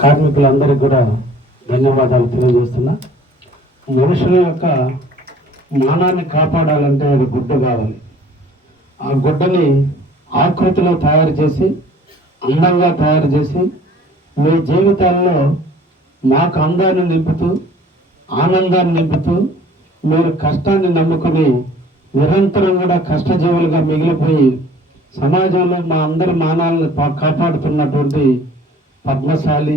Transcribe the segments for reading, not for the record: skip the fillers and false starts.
కార్మికులందరికీ కూడా ధన్యవాదాలు తెలియజేస్తున్నా. మనుషుల యొక్క మానాన్ని కాపాడాలంటే అది గుడ్డ కావాలి. ఆ గుడ్డని ఆకృతిలో తయారు చేసి అందంగా తయారు చేసి మీ జీవితాల్లో మాకు అందాన్ని నింపుతూ ఆనందాన్ని నింపుతూ మీరు కష్టాన్ని నమ్ముకుని నిరంతరం కూడా కష్టజీవులుగా మిగిలిపోయి సమాజంలో మా అందరి మానాలను కాపాడుతున్నటువంటి పద్మశాలి,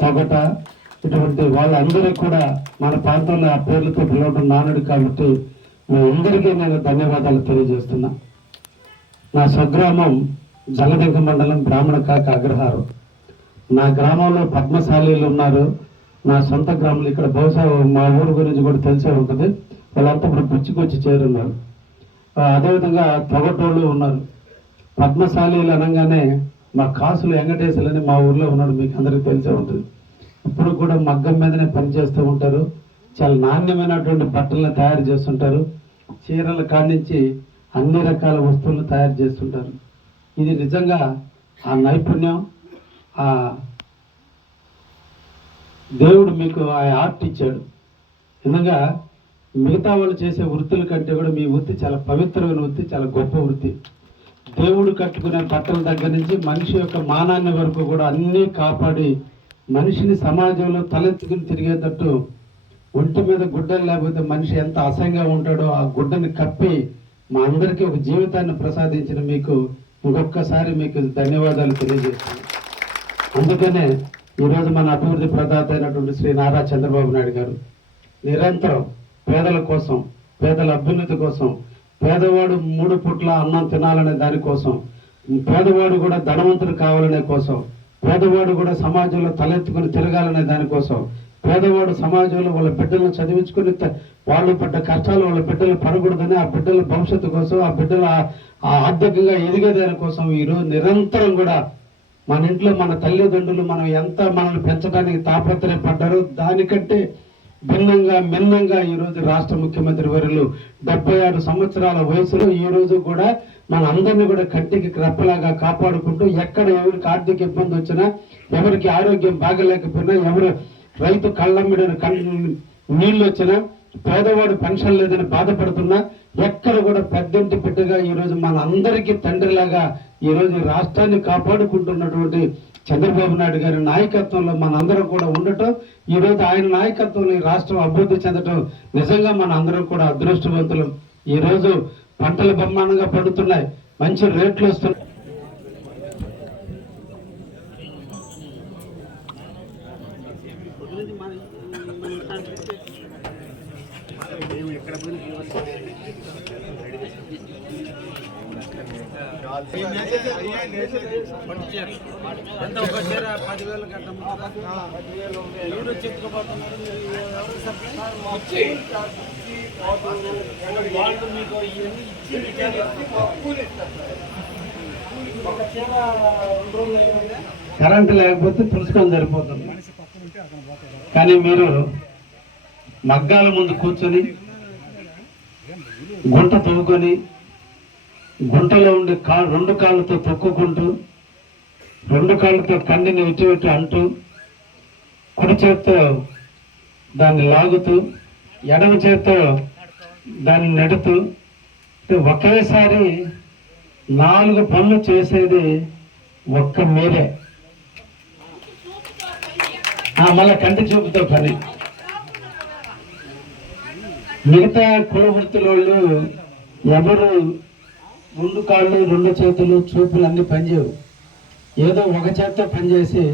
తొగట ఇటువంటి వాళ్ళందరూ కూడా మన ప్రాంతంలో ఆ పేర్లతో పిలవడం నానుడు కాబట్టి మీ అందరికీ నేను ధన్యవాదాలు తెలియజేస్తున్నా. నా స్వగ్రామం జలదింక మండలం బ్రాహ్మణ కాక అగ్రహారం. నా గ్రామంలో పద్మశాలీలు ఉన్నారు. నా సొంత గ్రామంలో ఇక్కడ బహుశా మా ఊరు గురించి కూడా తెలిసే ఉంటుంది. వాళ్ళంతా ఇప్పుడు పుచ్చుకొచ్చి చేరున్నారు. అదేవిధంగా తొగటోళ్ళు ఉన్నారు. పద్మశాలీలు అనగానే మా కాసులు వెంకటేశ్వరులని మా ఊర్లో ఉన్నాడు, మీకు అందరికీ తెలిసే ఉంటుంది. ఇప్పుడు కూడా మగ్గం మీదనే పనిచేస్తూ ఉంటారు. చాలా నాణ్యమైనటువంటి బట్టలను తయారు చేస్తుంటారు. చీరల కాడించి అన్ని రకాల వస్తువులను తయారు చేస్తుంటారు. ఇది నిజంగా ఆ నైపుణ్యం, ఆ దేవుడు మీకు ఆ ఆర్ట్ ఇచ్చాడు. నిజంగా మిగతా వాళ్ళు చేసే వృత్తుల కంటే కూడా మీ వృత్తి చాలా పవిత్రమైన వృత్తి, చాలా గొప్ప వృత్తి. దేవుడు కట్టుకునే బట్టల దగ్గర నుంచి మనిషి యొక్క మానాన్ని వరకు కూడా అన్నీ కాపాడి మనిషిని సమాజంలో తలెత్తుకుని తిరిగేటట్టు ఒంటి మీద గుడ్డలు లేకపోతే మనిషి ఎంత అసహ్యంగా ఉంటాడో ఆ గుడ్డని కప్పి మా అందరికీ ఒక జీవితాన్ని ప్రసాదించిన మీకు ఇంకొకసారి మీకు ధన్యవాదాలు తెలియజేస్తున్నాను. అందుకనే ఈరోజు మన అభివృద్ధి ప్రదాత అయినటువంటి శ్రీ నారా చంద్రబాబు నాయుడు గారు నిరంతరం పేదల కోసం, పేదల అభ్యున్నతి కోసం, పేదవాడు 3 పూట్ల అన్నం తినాలనే దానికోసం, పేదవాడు కూడా ధనవంతుడు కావాలనే కోసం, పేదవాడు కూడా సమాజంలో తలెత్తుకుని తిరగాలనే దానికోసం, పేదవాడు సమాజంలో వాళ్ళ బిడ్డలను చదివించుకుని వాళ్ళు పడ్డ కష్టాలు వాళ్ళ బిడ్డలు పడకూడదని, ఆ బిడ్డల భవిష్యత్తు కోసం, ఆ బిడ్డల ఆర్థికంగా ఎదిగేదాని కోసం ఈరోజు నిరంతరం కూడా మన ఇంట్లో మన తల్లిదండ్రులు మనం ఎంత మనల్ని పెంచడానికి తాపత్రయపడ్డారో దానికంటే భిన్నంగా ఈరోజు రాష్ట్ర ముఖ్యమంత్రి వర్యులు 76 సంవత్సరాల వయసులో ఈరోజు కూడా మన అందరినీ కూడా కంటికి రెప్పలాగా కాపాడుకుంటూ ఎక్కడ ఎవరికి ఆర్థిక ఇబ్బంది వచ్చినా, ఎవరికి ఆరోగ్యం బాగలేకపోయినా, ఎవరు రైతు కళ్ళమ్మిడిన నీళ్ళు వచ్చినా, పేదవాడు పెన్షన్ లేదని బాధపడుతున్నా, ఎక్కడ కూడా పెద్దంటి బిడ్డగా ఈరోజు మన అందరికీ తండ్రిలాగా ఈరోజు రాష్ట్రాన్ని కాపాడుకుంటున్నటువంటి చంద్రబాబు నాయుడు గారి నాయకత్వంలో మనందరం కూడా ఉండటం, ఈరోజు ఆయన నాయకత్వంలో ఈ రాష్ట్రం అభివృద్ధి చెందటం నిజంగా మన అందరం కూడా అదృష్టవంతులు. ఈరోజు పంటలు బ్రహ్మాండంగా పడుతున్నాయి, మంచి రేట్లు వస్తున్నాయి. కరెంటు లేకపోతే తులుసుకొని సరిపోతుంది. కానీ మీరు మగ్గాల ముందు కూర్చొని గుంట తవ్వుకొని గుంటలో ఉండి 2 కాళ్ళతో తొక్కుకుంటూ 2 కాళ్ళతో కండిని ఇటు అంటూ కుడి చేత్తో దాన్ని లాగుతూ ఎడమ చేత్తో దాన్ని నెడుతూ ఒకేసారి 4 పనులు చేసేది ఒక్క మీరే. మళ్ళా కంటి చూపుతో పని. మిగతా కుల వృత్తులోళ్ళు ఎవరు 2 కాళ్ళు 2 చేతులు చూపులు అన్ని పనిచేయవు. ఏదో ఒక చేత్తో పనిచేసి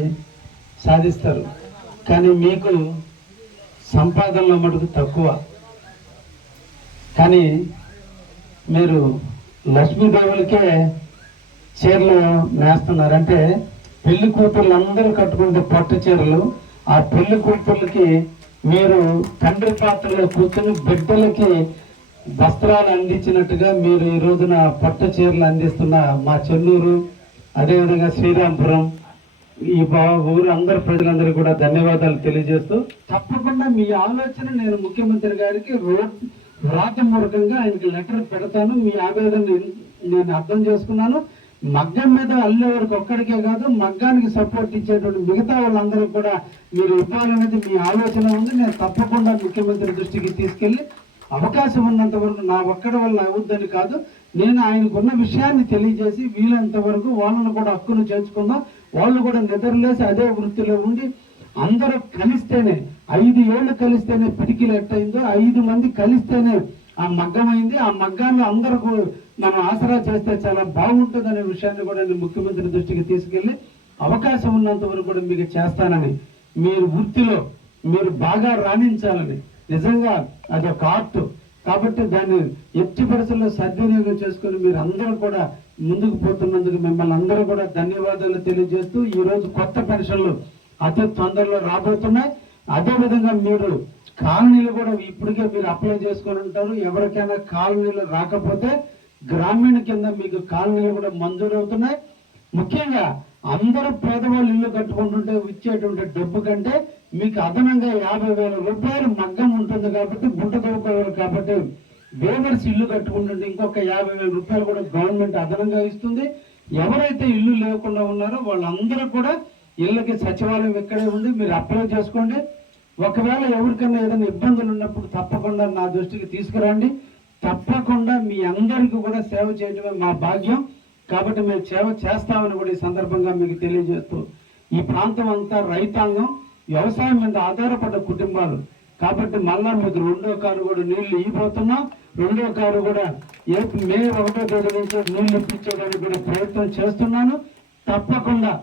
సాధిస్తారు. కానీ మీకు సంపాదనలో మటుకు తక్కువ. కానీ మీరు లక్ష్మీదేవులకే చీరలు నేస్తున్నారంటే పెళ్లి కూతుర్లు అందరూ కట్టుకుంటే పట్టు చీరలు, ఆ పెళ్లి కూతుర్లకి మీరు తండ్రి పాత్రలో కూర్చొని బిడ్డలకి వస్త్రాలు అందించినట్టుగా మీరు ఈ రోజున పట్టు చీరలు అందిస్తున్న మా చెన్నూరు, అదేవిధంగా శ్రీరాంపురం, ఈ ఊరు అందరు ప్రజలందరూ కూడా ధన్యవాదాలు తెలియజేస్తూ, తప్పకుండా మీ ఆలోచన నేను ముఖ్యమంత్రి గారికి రాజ్యమూలకంగా ఆయనకి లెటర్ పెడతాను. మీ ఆవేదన నేను అర్థం చేసుకున్నాను. మగ్గం మీద అల్లే వరకు ఒక్కడికే కాదు, మగ్గానికి సపోర్ట్ ఇచ్చేటువంటి మిగతా వాళ్ళందరూ కూడా మీరు ఇవ్వాలనేది మీ ఆలోచన ఉంది. నేను తప్పకుండా ముఖ్యమంత్రి దృష్టికి తీసుకెళ్ళి అవకాశం ఉన్నంత వరకు నా ఒక్కడి వల్ల అవుద్దని కాదు, నేను ఆయనకున్న విషయాన్ని తెలియజేసి వీలంత వరకు వాళ్ళను కూడా హక్కును చేర్చుకుందాం. వాళ్ళు కూడా నిద్రలేసి అదే వృత్తిలో ఉండి అందరూ కలిస్తేనే 5 ఏళ్ళు కలిస్తేనే పిడికిలు ఎట్టయిందో 5 మంది కలిస్తేనే ఆ మగ్గం అయింది. ఆ మగ్గాన్ని అందరూ మనం ఆసరా చేస్తే చాలా బాగుంటుందనే విషయాన్ని కూడా నేను ముఖ్యమంత్రి దృష్టికి తీసుకెళ్ళి అవకాశం ఉన్నంత వరకు కూడా మీకు చేస్తానని, మీరు వృత్తిలో మీరు బాగా రాణించాలని, నిజంగా అదొక ఆర్ట్ కాబట్టి దాన్ని ఎట్టి పరిస్థితుల్లో సద్వినియోగం చేసుకుని మీరు అందరూ కూడా ముందుకు పోతున్నందుకు మిమ్మల్ని అందరూ కూడా ధన్యవాదాలు తెలియజేస్తూ, ఈరోజు కొత్త పెన్షన్లు అతి తొందరలో రాబోతున్నాయి. అదేవిధంగా మీరు కాలనీలు కూడా ఇప్పటికే మీరు అప్లై చేసుకొని ఉంటారు. ఎవరికైనా కాలనీలు రాకపోతే గ్రామీణ కింద మీకు కాలనీలు కూడా మంజూరు అవుతున్నాయి. ముఖ్యంగా అందరూ పేదవాళ్ళు ఇల్లు కట్టుకుంటుంటే ఇచ్చేటువంటి డబ్బు కంటే మీకు అదనంగా 50,000 రూపాయలు మగ్గం ఉంటుంది కాబట్టి, గుంట దొరకవాలి కాబట్టి వేవర్స్ ఇల్లు కట్టుకుంటుంటే ఇంకొక 50,000 రూపాయలు కూడా గవర్నమెంట్ అదనంగా ఇస్తుంది. ఎవరైతే ఇల్లు లేకుండా ఉన్నారో వాళ్ళందరూ కూడా ఇళ్ళకి సచివాలయం ఇక్కడే ఉంది, మీరు అప్లై చేసుకోండి. ఒకవేళ ఎవరికైనా ఏదైనా ఇబ్బందులు ఉన్నప్పుడు తప్పకుండా నా దృష్టికి తీసుకురండి. తప్పకుండా మీ అందరికీ కూడా సేవ చేయడమే మా భాగ్యం కాబట్టి మేము సేవ చేస్తామని కూడా ఈ సందర్భంగా మీకు తెలియజేస్తూ, ఈ ప్రాంతం అంతా రైతాంగం వ్యవసాయం మీద ఆధారపడ్డ కుటుంబాలు కాబట్టి మళ్ళా మీకు 2వ కారు కూడా నీళ్లు ఇవ్వబోతున్నాం. 2వ కారు కూడా మే 1వ తేదీ నుంచి నీళ్లు ఇప్పించడానికి కూడా ప్రయత్నం చేస్తున్నాను. తప్పకుండా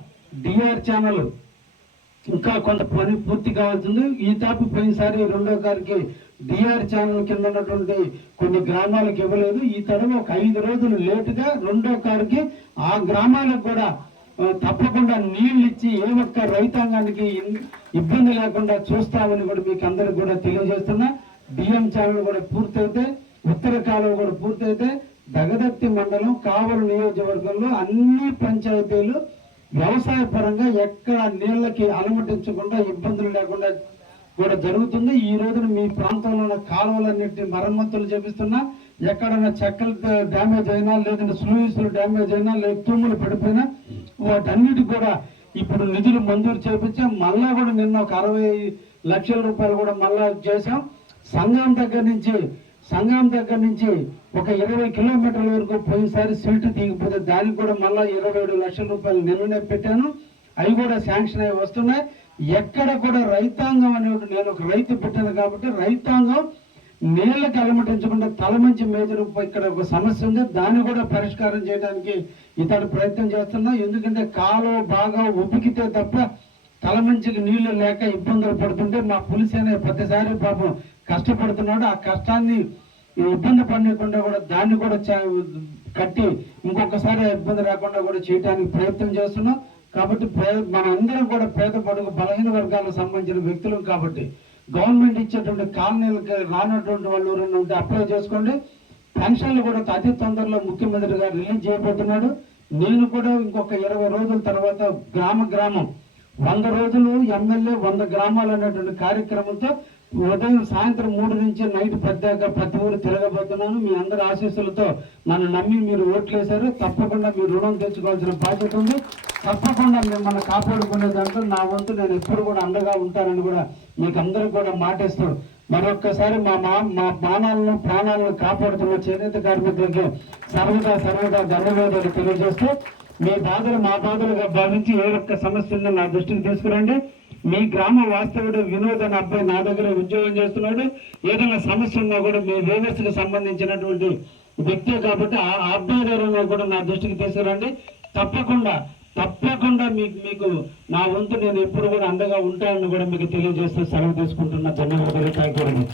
డిఆర్ ఛానల్ ఇంకా కొంత పని పూర్తి కావాల్సింది. ఈ తాపు పోయినసారి 2వ కారుకి డిఆర్ ఛానల్ కింద ఉన్నటువంటి కొన్ని గ్రామాలకు ఇవ్వలేదు. ఈ తరం ఒక 5 రోజులు లేటుగా 2వ కారుకి ఆ గ్రామాలకు కూడా తప్పకుండా నీళ్లు ఇచ్చి ఏ ఒక్క రైతాంగానికి ఇబ్బంది లేకుండా చూస్తామని కూడా మీకు అందరికి కూడా తెలియజేస్తున్నా. డిఎం ఛానల్ కూడా పూర్తయితే, ఉత్తర కాలువ కూడా పూర్తయితే దగదత్తి మండలం కావలి నియోజకవర్గంలో అన్ని పంచాయతీలు వ్యవసాయ పరంగా ఎక్కడ నీళ్ళకి అలమటించకుండా ఇబ్బందులు లేకుండా కూడా జరుగుతుంది. ఈ రోజున మీ ప్రాంతంలో ఉన్న కాలువలన్నింటినీ మరమ్మతులు చేపిస్తున్నా. ఎక్కడైనా చెక్కలు డ్యామేజ్ అయినా, లేదంటే స్లూయిస్లు డ్యామేజ్ అయినా, లేదా తూములు పడిపోయినా వాటన్నిటి కూడా ఇప్పుడు నిధులు మంజూరు చేపించాం. మళ్ళా కూడా నిన్న ఒక 60 లక్షల రూపాయలు కూడా మళ్ళా చేశాం. సంఘం దగ్గర నుంచి ఒక 20 కిలోమీటర్ల వరకు పోయినసారి సిల్ట్ తీగిపోతే దానికి కూడా మళ్ళా 27 లక్షల రూపాయలు నిన్ననే పెట్టాను. అవి కూడా శాంక్షన్ అయి వస్తున్నాయి. ఎక్కడ కూడా రైతాంగం అనేవి, నేను ఒక రైతు పెట్టాను కాబట్టి రైతాంగం నీళ్ళకి అలమటించకుండా తలమంచి మేజర్ ఇక్కడ ఒక సమస్య ఉంది, దాన్ని కూడా పరిష్కారం చేయడానికి ఇతడు ప్రయత్నం చేస్తున్నా. ఎందుకంటే కాలువ బాగా ఉబికితే తప్ప తలమంచికి నీళ్లు లేక ఇబ్బందులు పడుతుంటే మా పులిసేన ప్రతిసారి పాపం కష్టపడుతున్నాడు. ఆ కష్టాన్ని ఇబ్బంది పడకుండా కూడా దాన్ని కూడా కట్టి ఇంకొకసారి ఇబ్బంది రాకుండా కూడా చేయడానికి ప్రయత్నం చేస్తున్నాం. కాబట్టి మన అందరం కూడా పేద పడుగు బలహీన వర్గాలకు సంబంధించిన వ్యక్తులు కాబట్టి గవర్నమెంట్ ఇచ్చేటువంటి కాలనీలకు రానటువంటి వాళ్ళు ఎవరైనా ఉంటే అప్లై చేసుకోండి. పెన్షన్లు కూడా అతి తొందరలో ముఖ్యమంత్రి గారు రిలీజ్ చేయబోతున్నాడు. నేను కూడా ఇంకొక 20 రోజుల తర్వాత గ్రామం 100 రోజులు ఎమ్మెల్యే 100 గ్రామాలు అనేటువంటి కార్యక్రమంతో ఉదయం సాయంత్రం 3 నుంచి నైట్ 10 దాకా ప్రతి ఊరు తిరగబోతున్నాను. మీ అందరి ఆశీస్సులతో నన్ను నమ్మి మీరు ఓట్లు వేశారు. తప్పకుండా మీరు రుణం తెచ్చుకోవాల్సిన బాధ్యత ఉంది. తప్పకుండా మిమ్మల్ని కాపాడుకునే దాంట్లో నా వంతు నేను ఎప్పుడు కూడా అండగా ఉంటానని కూడా మీకు అందరూ కూడా మాటిస్తాడు. మరొక్కసారి మా మానాలను ప్రాణాలను కాపాడుతున్న చేనేత కార్మికులకి సర్వదా ధన్యవాదాలు తెలియజేస్తూ, మీ బాధలు మా బాధలుగా భావించి ఏ ఒక్క సమస్య ఉందో నా దృష్టికి తీసుకురండి. మీ గ్రామ వాస్తవుడు వినోద్ అనే అబ్బాయి నా దగ్గర ఉద్యోగం చేస్తున్నాడు. ఏదైనా సమస్య ఉన్నా కూడా మీ వేవర్స్కి సంబంధించినటువంటి వ్యక్తే కాబట్టి ఆ అబ్బాయి దగ్గర కూడా నా దృష్టికి తీసుకురండి. తప్పకుండా మీకు నా వంతు నేను ఎప్పుడు కూడా అండగా ఉంటానని కూడా మీకు తెలియజేస్తూ సెలవు తీసుకుంటున్నా. ధన్యవాదాలు. Thank you.